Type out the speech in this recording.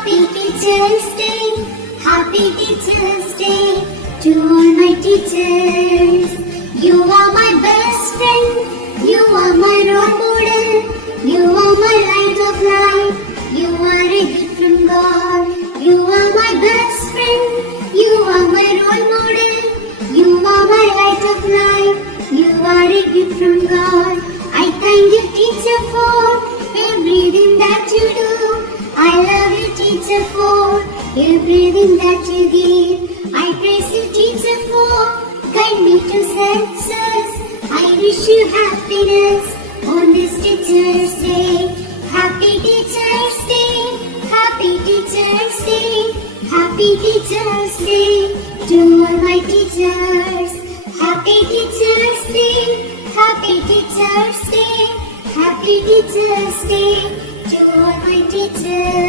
Happy Teacher's Day, Happy Teacher's Day to all my teachers. You are my best friend, you are my role model, you are my light of life, you are a gift from God. You are my best friend, you are my role model, you are my light of life, you are a gift from God. I thank you, teacher, for everything that you do. I love you, teacher, for everything that you give. I praise you, teacher, for guide me to success. I wish you happiness on this Teacher's Day. Happy Teacher's Day, Happy Teacher's Day, Happy Teacher's Day to all my teachers. Happy Teacher's Day, Happy Teacher's Day, Happy Teacher's Day to all my teachers.